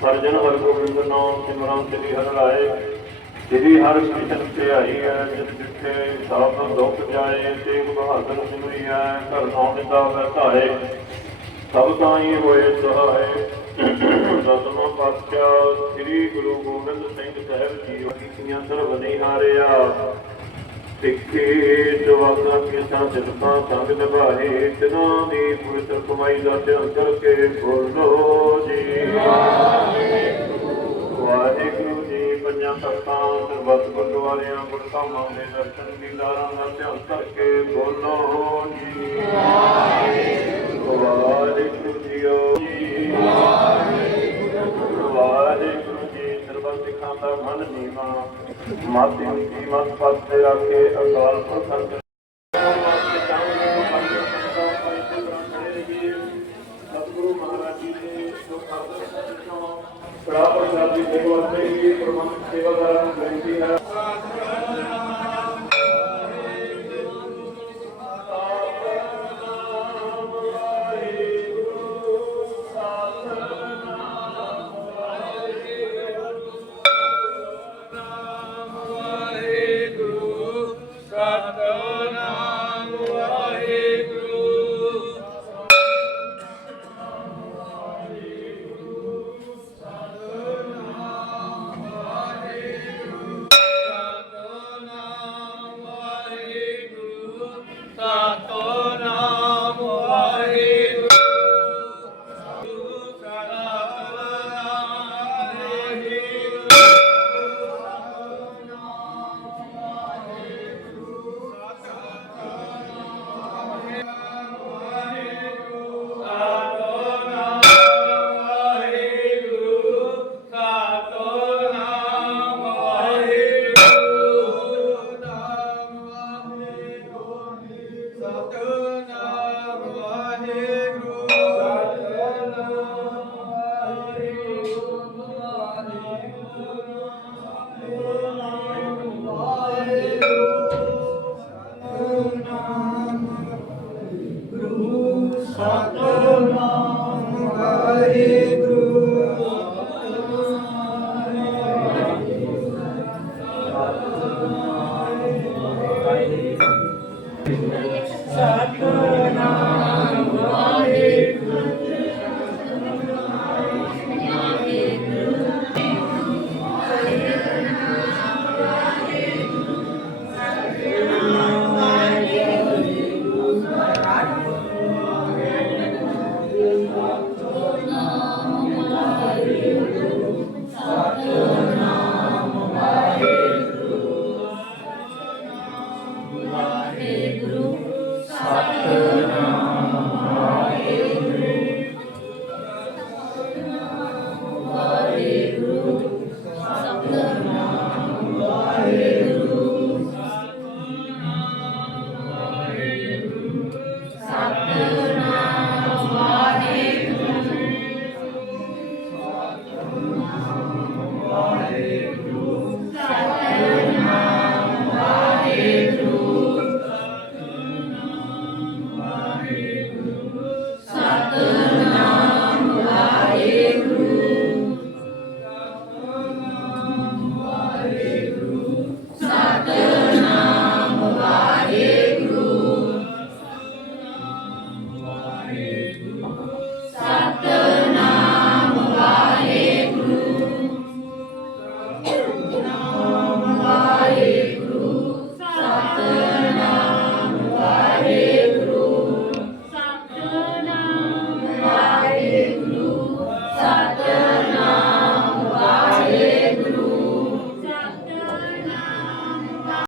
Surgeon Hargobind ਨਾਮ ਸਿਮਰਨ ਸ੍ਰੀ ਹਰਿ ਰਾਏ ਸ੍ਰੀ ਹਰਿ ਕ੍ਰਿਸ਼ਨ ਧਿਆਈ ਹੈ, ਜਿਸ ਜਿੱਥੇ ਸਾਧ ਨੂੰ ਦੁੱਖ ਜਾਏ ਤੇ ਬਹਾਦਰ ਸਿਮਰੀ ਹੈ, ਘਰ ਨਾਮ ਦਿੱਤਾ ਵੈ ਧਾਏ। ਸਭ ਤਾਈ ਹੋਏ ਸਹਾਏ। ਦਸਮਾ ਪਾਤਸ਼ਾਹ ਸ੍ਰੀ ਗੁਰੂ ਗੋਬਿੰਦ ਸਿੰਘ ਸਾਹਿਬ ਜੀ ਵਕੀਆਂ ਸਰਵ ਨਿਹਾਰਿਆ। ਸਿੱਖੇ ਜਵਾਨਾਂ ਕੇ ਸਾਥ ਸਿਰਤਾਂ ਸੰਗ ਨਿਭਾਏ, ਤਿਨਾਂ ਦੀ ਪੁਰਤਰ ਕਮਾਈ ਦਾ ਧਿਆਨ ਕਰਕੇ ਬੋਲੋ ਜੀ। ਵਾਹਿਗੁਰੂ ਜੀ, ਪੰਜਾਂ ਤਖਤਾਂ, ਸਰਬੱਤ ਗੁਰਦੁਆਰਿਆਂ, ਗੁਰਧਾਮਾਂ ਦੇ ਦਰਸ਼ਨ ਦੀਦਾਰਾਂ ਦਾ ਧਿਆਨ ਕਰਕੇ ਬੋਲੋ ਜੀ। ਵਾਹਿਗੁਰੂ ਜੀ ਵਾਹਿਗੁਰੂ ਜੀ ਸਿੱਖਾਂ ਦਾ ਮਨ ਨੀਵਾ ਮਾਤੇ ਦੀ ਮਤ ਪਾਸੇ ਰੱਖੇ ਅਕਾਲ ਪੁਰਖ ਸਤਿਗੁਰੂ ਮਹਾਰਾਜ ਜੀ ਨੇ ਜੋ ਖਾਦਰ ਸਤਿਗੁਰੂ ਪ੍ਰਾਪਤ ਕਰਦੀ ਸੇਵਾ ਲਈ ਪ੍ਰਬੰਧ ਸੇਵਾਦਾਰਾਂ ਨੂੰ ਬੇਨਤੀ ਹੈ। Waheguru Satnam Thank you. Amen.